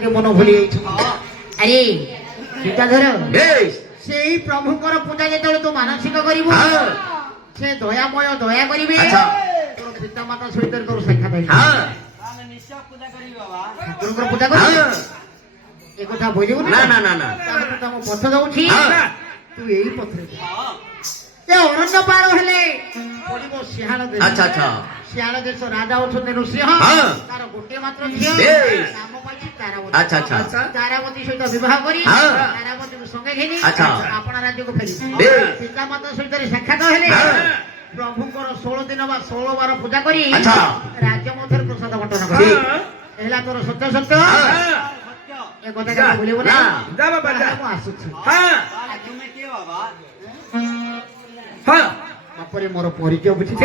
রাত্রে মন ভুলি আরে বিদ্যাধর সেই প্রভুঙ্কর পূজা যেতবে তু মানসিক করিবু সে দয়াময় দয়া করিবে তোর পিতা মাতা সহিত তোর সাক্ষাৎ হইবে ঠাকুরঙ্কর পূজা করিবে এ কথা বুঝিবু না না না না তাহলে তো আমি পথ যাউছি তু এই পথে এ অরণ্য পার হলে পড়িব সিংহাল দেশ আচ্ছা আচ্ছা সিংহাল দেশ রাজা অছন্তি নৃসিংহ তার গোটে মাত্র ঝিও নাম পাইছি তারাবতী আচ্ছা আচ্ছা তারাবতী সহিত বিবাহ করি তারাবতী সঙ্গে ঘেনি আপনা রাজ্যকে ফেরি পিতা মাতা সহিত সাক্ষাৎ হলে প্রভুঙ্কর 16 দিন বা 16 বার পূজা করি রাজ্য মধ্যে প্রসাদ বণ্টন করি এলা তোর সত্য সত্য এ কথা কেন ভুলিব না যা বাবা যা আমি আসুছি হ্যাঁ তুমি কে বাবা হ্যাঁ তারপরে মোর পরিচয় বুঝিছে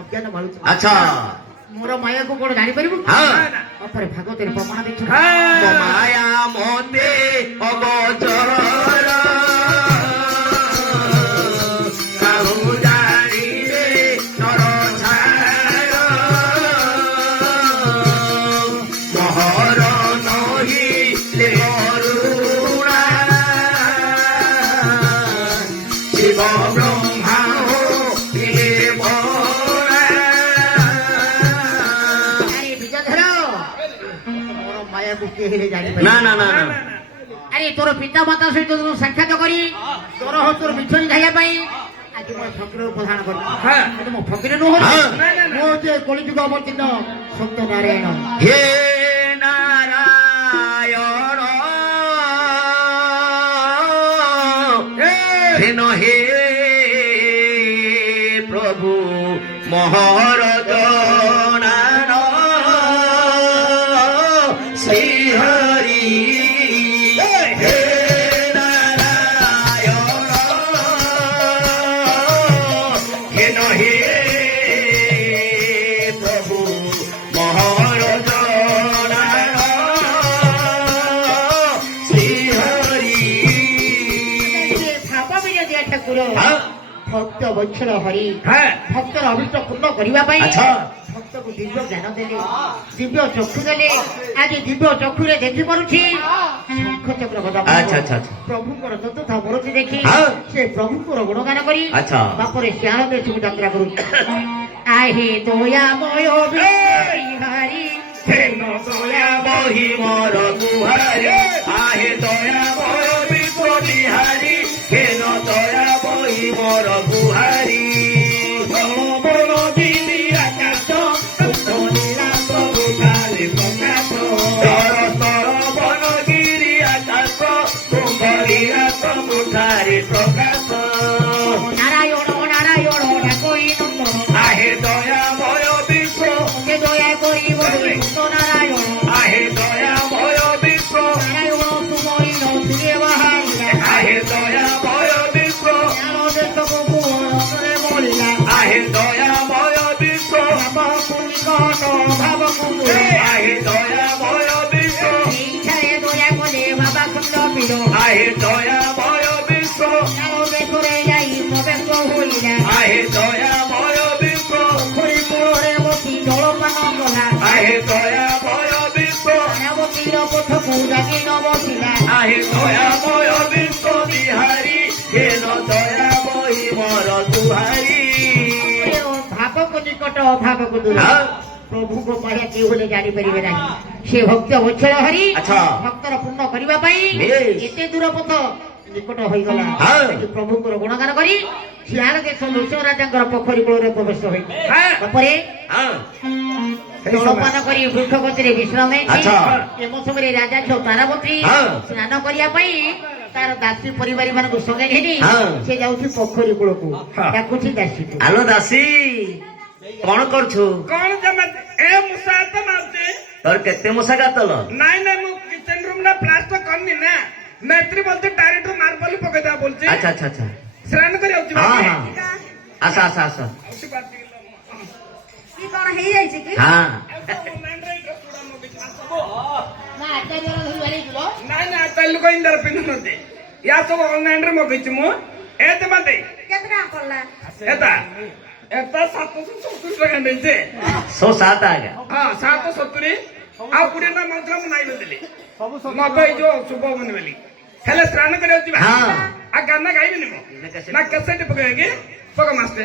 অজ্ঞান বালুছে আচ্ছা মোর মায়া কো কোন জানি পারিবু হ্যাঁ তারপরে ভাগবতের প্রমাণ দেখছ মায়া মতে অগোচর না না না আরে তোর পিতা মাতা সহিত সাক্ষাৎ করি তোর তোর মিছরি খাইয়া পাই আজ মই ফকির প্রধান করি হ্যাঁ মো ফকির নো হল মো যে কলিযুগ অবতীর্ণ সত্য নারায়ণ হে নারায়ণ হে প্রভু মহরদ ভক্ত বৎসল হরি ভক্তর অভিষ্ট পূর্ণ করিবা পাই ভক্তକୁ দিব্ୟ জ্ঞାନ ଦେଲେ ଦିବ୍ୟ ଚକ୍ଷୁ ଦେଲେ ଆଜି ଦିବ୍ୟ ଚକ୍ଷୁରେ ଦେଖି ପାରୁଛି ଶଙ୍ଖ ଚକ୍ର ଗଦା ପ୍ରଭୁଙ୍କର ଚତୁର୍ଥ ମୂର୍ତ୍ତି ଦେଖି ସେ ପ୍ରଭୁଙ୍କର ଗୁଣଗାନ କରି ବାପରେ ଶ୍ୟାଳ ଦେଶକୁ ଯାତ୍ରା କରୁଛି ଆହେ ଦୟାମୟ ବିହାରୀ ଦୟାମୟୀ ମୋର ଗୁହାରୀ ଆହେ ଦୟାମୟ ବିଶ୍ୱ ବିହାରୀ ହେନ ଦୟାମୟୀ ମୋର ଗୁହାରୀ নারায়ণ নারায়ণ ডাকই নন্দন আহে দয়াময় বিশ্ব দয়া করিব নারায়ণ আহে দয়াময় বিশ্ব নারায়ণ তুমই নদে বাহাইলা আহে দয়াময় বিশ্ব বলিলা আহে দয়াময় বিশ্ব ভাবকুনিকট ভাবকুন্দ আহে দয়াময় বিশ্ব ইচ্ছারে দয়া করে বাবা কুন্দ পিল আহে দয়াময় আহে দয়াময় বিশ্ব হরিপুরে মতি জলপান গলা আহে দয়াময় বিশ্ব নামতীর পথকু জাগি নবসিলা আহে দয়াময় বিশ্ব বিহারী হেন দয়াময়ী মর দুহারী ভাবକୁ ନିକଟ ଅଭାବକୁ ଦୂର ପ୍ରଭୁଙ୍କ ପାଖେ କେହି ହେଲେ ଜାଣିପାରିବେ ନାହିଁ ସେ ଭକ୍ତ ବତ୍ସଳ ହରି ଭକ୍ତର ପୂର୍ଣ୍ଣ କରିବା ପାଇଁ ଏତେ ଦୂର ପଥ ନିକଟ ହୋଇଗଲା ପ୍ରଭୁଙ୍କର ଗୁଣଗାନ କରି ଶିଆଳ ଦେଶ ନୃସିଂହ ରାଜାଙ୍କର ପୋଖରୀ କୂଳରେ ପ୍ରବେଶ ହୋଇ ତାପରେ ଜଳପାନ କରି ବୃକ୍ଷ ଗଛରେ ବିଶ୍ରାମ ନେଇଛି ଏମ ସମୟରେ ରାଜା ଝିଅ ତାରାବତୀ ସ୍ନାନ କରିବା ପାଇଁ ତାର ଦାସୀ ପରିବାର ମାନଙ୍କୁ ସଙ୍ଗେ ଘେନି ସେ ଯାଉଛି ପୋଖରୀ କୂଳକୁ ଡାକୁଛି ଦାସୀ ଆଲୋ ଦାସୀ କଣ କରୁଛୁ କଣ ଏ ମୂଷା ତ ମାରୁଛି ତୋର କେତେ ମୂଷା କାତଲ ନାଇଁ ନାଇଁ ମୁଁ କିଚେନ ରୁମ ନା ପ୍ଲାଷ୍ଟର କରିନି ନା मैत्री बोलते डायरेक्टर मार्बल पकेदा बोलते अच्छा अच्छा अच्छा स्नान करी आउची हां हां आसा आसा आसा की कोन हेई जाई छी की हां ना आचार्य धरि वाली दिलो ना ना आचार्य को इंदर पिन नते या तो ऑनलाइन रे मगैछि मु एते मते केतना पड़ला एता एता 770 टका देइछे 107 आ गया हां 770 ଆଉ ଗୁଟେ ନା ମନ୍ତ୍ର ମୁଁ ନାଇଁ ବଦେଲି ମତେ ଏଇ ଯୋଉ ଶୁଭ ମନି ବୋଲି ହେଲେ ସ୍ନାନ କରିବାକୁ ଯିବା ହଁ ଆଉ ଗାନା ଗାଇବିନି ମୁଁ ନା କେସେଟ ପକେଇକି ପକ ମାସେ